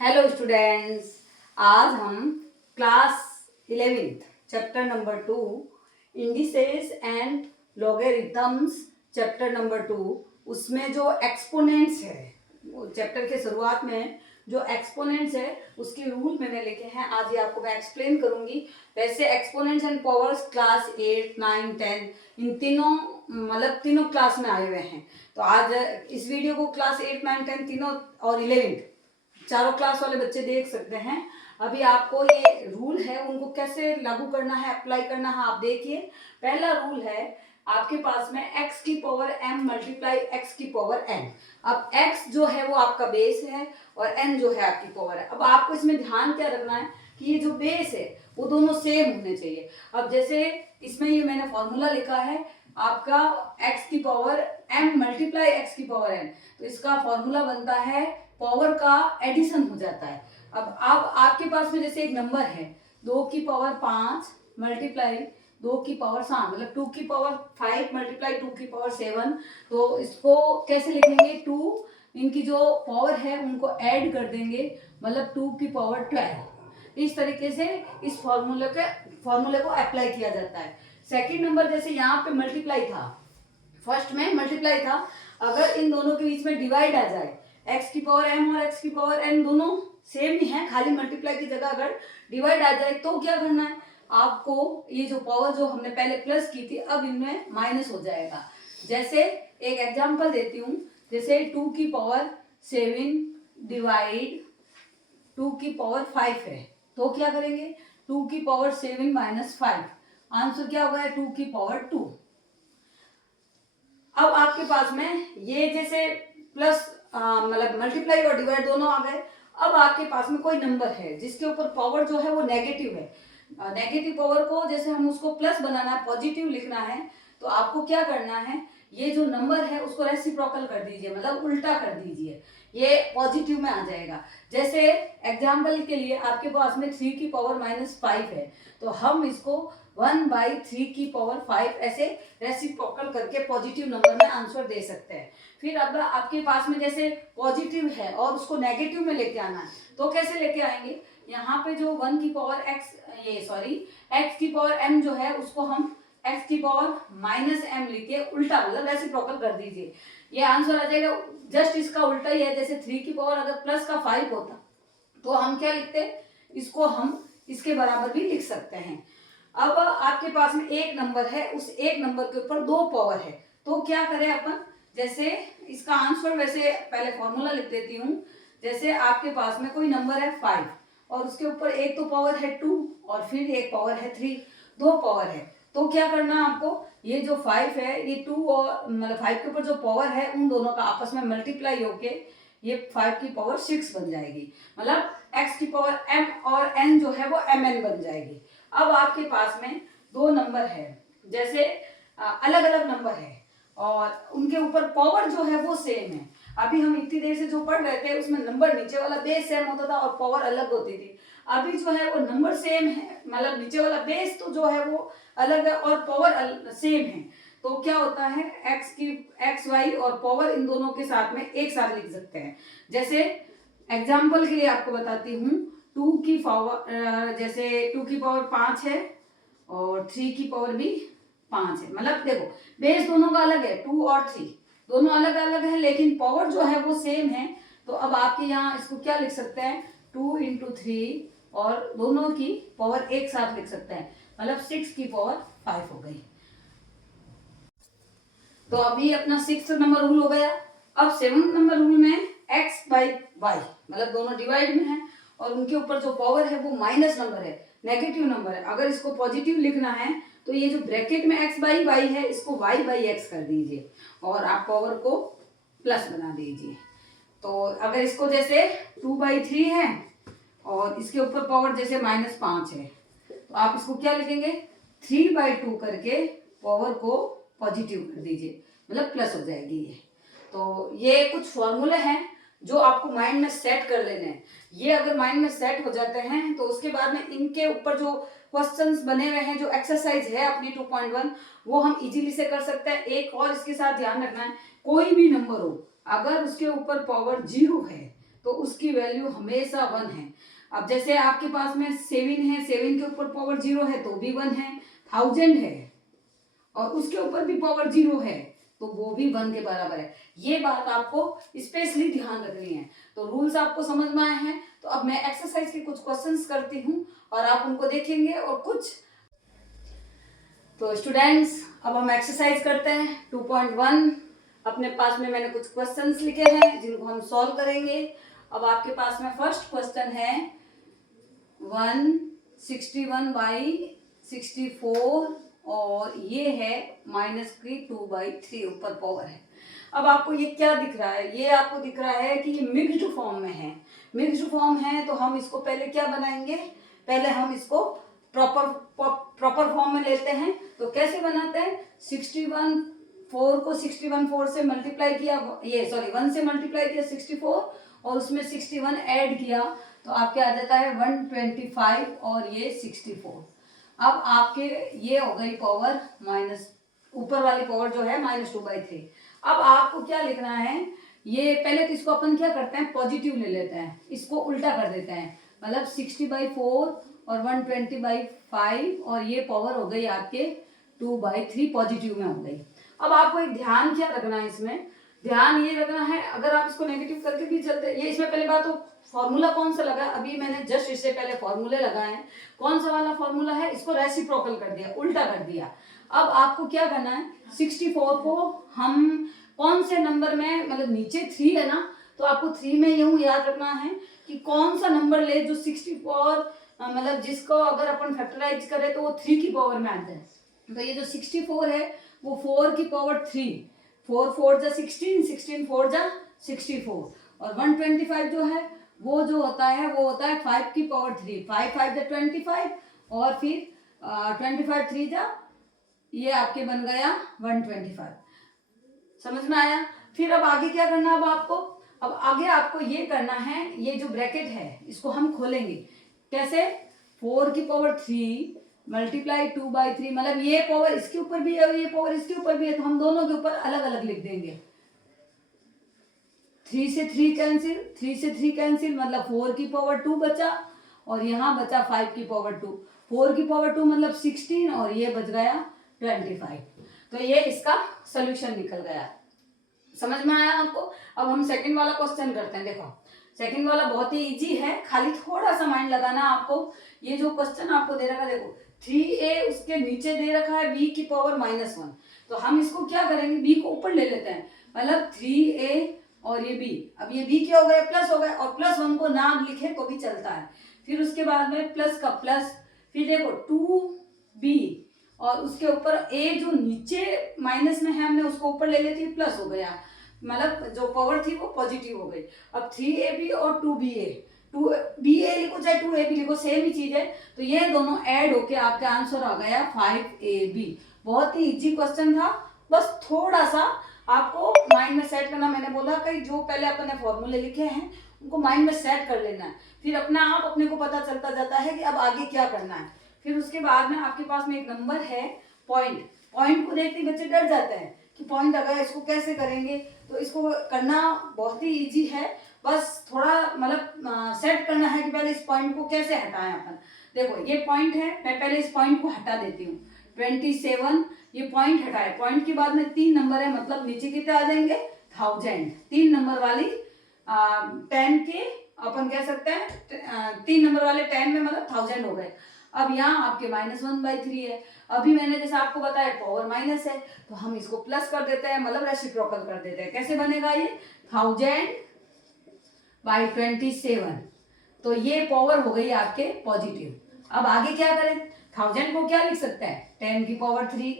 Hello students, आज हम class 11th chapter number 2 indices and logarithms chapter number 2 उसमें जो एक्सपोनेंट्स है, चैप्टर के शुरुआत में जो एक्सपोनेंट्स है उसकी रूल मैंने लिखे हैं। आज ये आपको मैं एक्सप्लेन करूंगी। वैसे एक्सपोनेंट्स एंड पावर्स क्लास 8, 9, 10 इन तीनों तीनों क्लास में आए हुए हैं। तो आज इस वीडियो को क्लास 8, 9, 10 तीनों और 11th चारों क्लास वाले बच्चे देख सकते हैं। अभी आपको ये रूल है उनको कैसे लागू करना है, अप्लाई करना है, आप देखिए। पहला रूल है आपके पास में x की पावर m मल्टीप्लाई x की पावर n। अब x जो है वो आपका बेस है और n जो है आपकी पावर है। अब आपको इसमें ध्यान क्या रखना है कि ये जो बेस है वो दोनों सेम होने चाहिए। अब जैसे इसमें ये मैंने फॉर्मूला लिखा है आपका x की पावर m मल्टीप्लाई x की पावर n, तो इसका फॉर्मूला बनता है पावर का एडिशन हो जाता है। अब आपके पास में जैसे एक नंबर है 2 की पावर 5 मल्टीप्लाई 2 की पावर 7 मतलब 2 की पावर 5 मल्टीप्लाई 2 की पावर 7, तो इसको कैसे लिखेंगे? 2 इनकी जो पावर है उनको ऐड कर देंगे, मतलब 2 की पावर 12। इस तरीके से इस फॉर्मूले को अप्लाई किया जाता है। सेकंड नंबर जैसे यहाँ पे मल्टीप्लाई था, फर्स्ट में मल्टीप्लाई था, अगर इन दोनों के बीच में डिवाइड आ जाए, x की पावर m और x की पावर n दोनों सेम ही हैं, खाली मल्टीप्लाई की जगह अगर डिवाइड आ जाए तो क्या करना है आपको? ये जो पावर जो हमने पहले प्लस की थी अब इनमें माइनस हो जाएगा। जैसे एक एग्जांपल देती हूँ, जैसे 2 की पावर 7 डिवाइड 2 की पावर 5 है, तो क्या करेंगे? 2 की पावर 7 माइनस 5, आंसर क्या होगा? 2 की पावर 2। अब आपके पास में ये जैसे प्लस मल्टीप्लाई और डिवाइड दोनों आ गए। अब आपके पास में कोई नंबर है जिसके ऊपर पावर जो है वो नेगेटिव है। नेगेटिव पावर को जैसे हम उसको प्लस बनाना है, पॉजिटिव लिखना है, तो आपको क्या करना है? ये जो नंबर है उसको रेसिप्रोकल कर दीजिए, मतलब उल्टा कर दीजिए, ये पॉजिटिव में आ जाएगा। जैसे एग्जाम्पल के लिए आपके पास में 3 की पावर -5 है, तो हम इसको 1/3 की पावर 5 ऐसे रेसिप्रोकल करके पॉजिटिव नंबर में आंसर दे सकते हैं। फिर अब आपके पास में जैसे पॉजिटिव है और उसको नेगेटिव में लेके आना है, तो कैसे लेके आएंगे? यहाँ पे जो 1 की पावर x की पावर m जो है उसको हम x की पावर -m लिख के उल्टा मतलब रेसिप्रोकल कर दीजिए, ये आंसर आ जाएगा। जस्ट इसका उल्टा ही है, जैसे 3 की पावर अगर प्लस का 5 होता तो हम क्या लिखते? इसको हम इसके बराबर भी लिख सकते हैं। अब आपके पास में एक नंबर है, उस एक नंबर के ऊपर 2 पावर है, तो क्या करें अपन? जैसे इसका आंसर वैसे पहले फॉर्मूला लिख देती हूँ। जैसे आपके पास में कोई नंबर है 5 और उसके ऊपर एक तो पावर है 2 और फिर एक पावर है 3, 2 पावर है, तो क्या करना है आपको? ये जो 5 है ये 2 और 5 के ऊपर जो पावर है उन दोनों का आपस में मल्टीप्लाई होके ये 5 की पावर 6 बन जाएगी, मतलब x की पावर m और n जो है वो mn बन जाएगी। अब आपके पास में 2 नंबर है, जैसे अलग अलग नंबर है और उनके ऊपर पावर जो है वो सेम है। अभी हम इतनी देर से जो पढ़ रहे थे उसमें नंबर नीचे वाला बेस सेम होता था और पावर अलग होती थी। अभी जो है वो नंबर सेम है, मतलब नीचे वाला बेस तो जो है वो अलग है और पावर सेम है, तो क्या होता है एक्स वाई और पावर इन दोनों के साथ में एक साथ लिख सकते हैं। जैसे एग्जाम्पल के लिए आपको बताती हूँ, 2 की पावर जैसे 2 की पावर 5 है और 3 की पावर भी 5 है, मतलब देखो बेस दोनों का अलग है, 2 और 3 दोनों अलग अलग है लेकिन पावर जो है वो सेम है। तो अब आपके यहाँ इसको क्या लिख सकते हैं? 2 × 3 और दोनों की पावर एक साथ लिख सकते हैं, मतलब 6 की पावर 5 हो गई। तो अभी अपना 6th नंबर रूल हो गया। अब 7th नंबर रूल में x/y मतलब दोनों डिवाइड में है और उनके ऊपर जो पावर है वो माइनस नंबर है, नेगेटिव नंबर है। अगर इसको पॉजिटिव लिखना है तो ये जो ब्रैकेट में x/y है इसको y/x कर दीजिए और आप पावर को प्लस बना दीजिए। तो अगर इसको जैसे 2/3 है और इसके ऊपर पावर जैसे -5 है, तो आप इसको क्या लिखेंगे? 3/2 करके पावर को पॉजिटिव कर दीजिए, मतलब प्लस हो जाएगी ये। तो ये कुछ फॉर्मूले हैं जो आपको माइंड में सेट कर लेने हैं। ये अगर माइंड में सेट हो जाते हैं तो उसके बाद में इनके ऊपर जो क्वेश्चंस बने हुए हैं, जो एक्सरसाइज है अपनी 2.1, वो हम इजीली से कर सकते हैं। एक और इसके साथ ध्यान रखना है, कोई भी नंबर हो अगर उसके ऊपर पावर 0 है तो उसकी वैल्यू हमेशा 1 है। अब जैसे आपके पास में 7 है, 7 के ऊपर पावर 0 है तो भी 1 है, 1000 है और उसके ऊपर भी पावर 0 है तो वो भी 1 के बराबर है। ये बात आपको स्पेशली ध्यान रखनी है। तो रूल्स आपको समझ में आए हैं। तो अब मैं एक्सरसाइज के कुछ क्वेश्चंस करती हूँ और आप उनको देखेंगे और कुछ। तो स्टूडेंट्स अब हम एक्सरसाइज करते हैं 2.1। अपने पास में मैंने कुछ क्वेश्चंस लिखे हैं जिनको हम सॉल्व करेंगे। अब आपके पास में फर्स्ट क्वेश्चन है 161/64 और ये है -2/3 ऊपर पावर है। अब आपको ये क्या दिख रहा है? ये आपको दिख रहा है कि ये मिक्स्ड फॉर्म में है। मिक्स्ड फॉर्म है तो हम इसको पहले क्या बनाएंगे, पहले हम इसको प्रॉपर फॉर्म में लेते हैं। तो कैसे बनाते हैं, 4 को 4 से मल्टीप्लाई किया, 1 से मल्टीप्लाई किया 64 और उसमें 61 ऐड किया तो आपके आ जाता है 125 और ये 64। अब आपके ये हो गई पावर माइनस, ऊपर वाली पावर जो है -2/3। अब आपको क्या लिखना है, ये पहले तो इसको अपन क्या करते हैं, पॉजिटिव ले लेते हैं, इसको उल्टा कर देते हैं, मतलब 60/4 और 120/5 और ये पावर हो गई आपके 2/3 पॉजिटिव में हो गई। अब आपको एक ध्यान क्या रखना है, इसमें ध्यान ये रखना है, अगर आप इसको नेगेटिव करके भी चलते, ये इसमें पहले बात तो फॉर्मूला कौन सा लगा, अभी मैंने जस्ट इससे पहले फॉर्मूले लगाए हैं। कौन सा वाला फॉर्मूला है, इसको रेसिप्रोकल कर दिया, उल्टा कर दिया। अब आपको क्या करना है, 64 को हम कौन से नंबर में, मतलब नीचे 3 है ना, तो आपको 3 में यूं याद रखना है कि कौन सा नंबर ले जो 64 मतलब जिसको अगर अपन फैक्टराइज करें तो वो 3 की पावर में आ जाए। तो ये जो 64 है वो 4 की पावर 3, 4 4 जा 16, 16 4 जा 64 और 125 जो है वो जो होता है वो होता है 5 की पावर 3, 5 5 जा 25 और फिर 25 3 जा ये आपके बन गया 125। समझ में आया? फिर अब आगे क्या करना, अब आगे आपको ये करना है, ये जो ब्रैकेट है इसको हम खोलेंगे। कैसे, 4 की पावर 3 मल्टीप्लाई 2/3, मतलब ये पावर इसके ऊपर भी है और ये पावर इसके ऊपर भी है तो हम दोनों के ऊपर अलग अलग लिख देंगे। 3 से 3 कैंसिल, 3 से 3 कैंसिल, मतलब 4 की पावर 2 बचा और यहाँ बचा 5 की पावर 2, 4 की पावर 2 मतलब 16 और ये बच गया 25। तो ये इसका सोल्यूशन निकल गया। समझ में आया आपको? अब हम सेकंड वाला क्वेश्चन करते हैं। देखो सेकंड वाला बहुत ही इजी है, खाली थोड़ा सा माइंड लगाना आपको। ये जो क्वेश्चन आपको दे रखा है, देखो 3a उसके नीचे दे रखा है b की पावर -1, तो हम इसको क्या करेंगे, b को ऊपर ले लेते हैं, मतलब 3a और ये b। अब ये b क्या हो गया, प्लस हो गया, और +1 को नाम लिखे तो भी चलता है। फिर उसके बाद में प्लस का प्लस, फिर देखो 2b और उसके ऊपर a जो नीचे माइनस में है हमने उसको ऊपर ले लेती है, प्लस हो गया, मतलब जो पावर थी वो पॉजिटिव हो गई। अब 3ab और 2ba, 2ba लिखो चाहे 2ab लिखो सेम ही चीज है, तो ये दोनों ऐड होके आपका आंसर आ गया 5ab। बहुत ही इजी क्वेश्चन था, बस थोड़ा सा आपको माइंड में सेट करना। मैंने बोला कि जो पहले अपने फॉर्मूले लिखे हैं उनको माइंड में सेट कर लेना है, फिर अपना आप अपने को पता चलता जाता है कि अब आगे क्या करना है। फिर उसके बाद में आपके पास में एक नंबर है पॉइंट, पॉइंट को देखते ही बच्चे डर जाते हैं कि पॉइंट अगर इसको कैसे करेंगे, तो इसको करना बहुत ही इजी है, बस थोड़ा मतलब सेट करना है कि पहले इस पॉइंट को कैसे हटाएं अपन। देखो ये पॉइंट है, मैं पहले इस पॉइंट को हटा देती हूँ, 27 ये पॉइंट हटाए, पॉइंट के बाद में 3 नंबर है, मतलब नीचे कितने आ जाएंगे 1000, 3 नंबर वाली 10 के अपन कह सकते हैं 3 नंबर वाले 10 में मतलब 1000 हो गए। अब यहाँ आपके -1/3 है, अभी मैंने जैसे आपको बताया पावर माइनस है तो हम इसको प्लस कर देते हैं, मतलब रेसिप्रोकल कर देते हैं। कैसे बनेगा ये 1000/27, तो ये पावर हो गई आपके पॉजिटिव। अब आगे क्या करें, 1000 को क्या लिख सकते हैं 10 की पावर 3,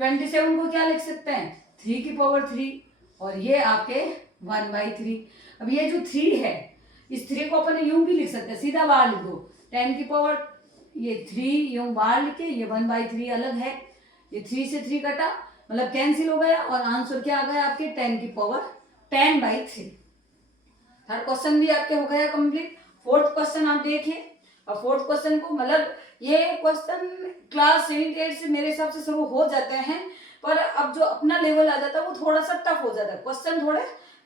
27 को क्या लिख सकते हैं 3 की पावर 3 और ये आपके 1/3। अब ये जो 3 है इस 3 को अपन यूं भी लिख सकते हैं, सीधा बाहर लिख दो, 10 की पावर ये 3 यूं बाहर लिखे, ये 1/3 अलग है, ये 3 से 3 कटा मतलब कैंसिल हो गया और आंसर क्या आ गया आपके 10 की पावर 10/3। थर्ड क्वेश्चन भी आपके हो गया कंप्लीट। फोर्थ क्वेश्चन आप देखिए, और फोर्थ क्वेश्चन को मतलब ये क्वेश्चन क्लास 7 8 से मेरे हिसाब से शुरू हो जाते हैं, पर अब जो अपना लेवल आ जाता है वो थोड़ा सा टफ हो जाता है, क्वेश्चन थोड़े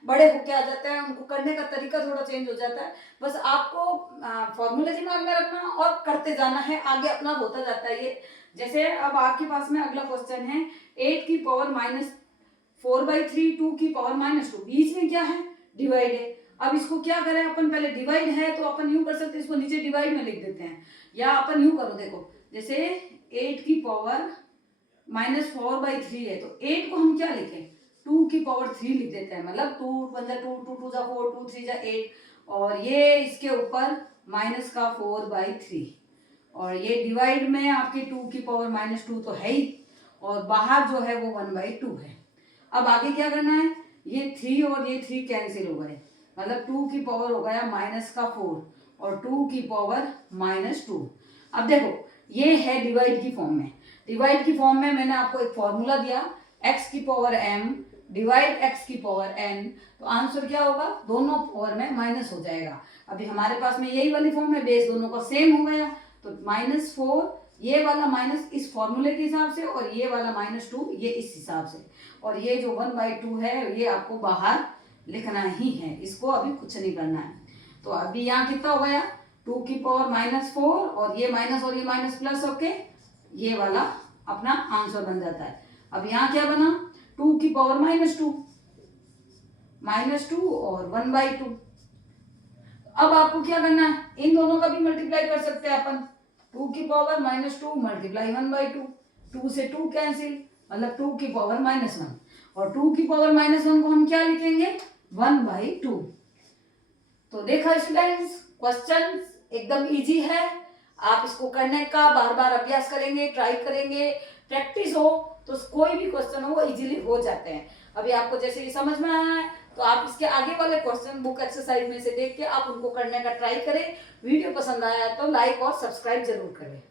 बड़े होके आ जाते हैं, उनको करने का तरीका थोड़ा चेंज हो जाता है। बस आपको फॉर्मूला दिमाग में रखना और करते जाना है, आगे अपना होता जाता है ये। जैसे अब आपके पास में अगला क्वेश्चन है 8 की पावर -4/3 2 की पावर -2, बीच में क्या है, डिवाइड है। अब इसको क्या करें अपन, पहले डिवाइड है तो अपन यूं कर सकते हैं, इसको नीचे डिवाइड में लिख देते हैं, या अपन यूं करो, देखो जैसे 8 की पावर -4/3 है, तो 8 को हम क्या लिखें, 2 की पावर 3 लिख देते हैं, मतलब 2 वन जा 2, 2 टू जा 4, 2 3 जा 8, और ये इसके ऊपर माइनस का 4/3, और ये डिवाइड में आपके 2 की पावर -2 तो है ही, और बाहर जो है वो 1/2 है। अब आगे क्या करना है, ये 3 और ये 3 कैंसिल हो गए, मतलब 2 की पावर हो गया -4 और 2 की पावर -2। अब देखो ये है डिवाइड की फॉर्म में, डिवाइड की फॉर्म में मैंने आपको एक फॉर्मूला दिया, x की पावर m डिवाइड x की पावर n, तो आंसर क्या होगा, दोनों पावर में माइनस हो जाएगा। अभी हमारे पास में यही वाली फॉर्म है, बेस दोनों का सेम हो गया, तो -4 ये वाला माइनस इस फॉर्मूले के हिसाब से, और ये वाला -2 ये इस हिसाब से, और ये जो 1/2 है ये आपको बाहर लिखना ही है, इसको अभी कुछ नहीं करना है। तो अभी यहाँ कितना हो गया, 2 की पावर -4 और ये माइनस और ये माइनस प्लस होके ये वाला अपना आंसर बन जाता है। अब यहाँ क्या बना, 2 की पावर -2 और 1/2। अब आपको क्या करना है, इन दोनों का भी मल्टीप्लाई कर सकते हैं अपन, 2 की पावर -2 मल्टीप्लाई 1/2, 2 से 2 कैंसिल, मतलब 2 की पावर -1, और 2 की पावर -1 को हम क्या लिखेंगे, 1/2। तो देखा स्टूडेंट्स, क्वेश्चन एकदम इजी है, आप इसको करने का बार बार अभ्यास करेंगे, ट्राई करेंगे, प्रैक्टिस हो तो कोई भी क्वेश्चन हो वो इजीली हो जाते हैं। अभी आपको जैसे ये समझ में आया है तो आप इसके आगे वाले क्वेश्चन बुक एक्सरसाइज में से देख के आप उनको करने का ट्राई करें। वीडियो पसंद आया तो लाइक और सब्सक्राइब जरूर करें।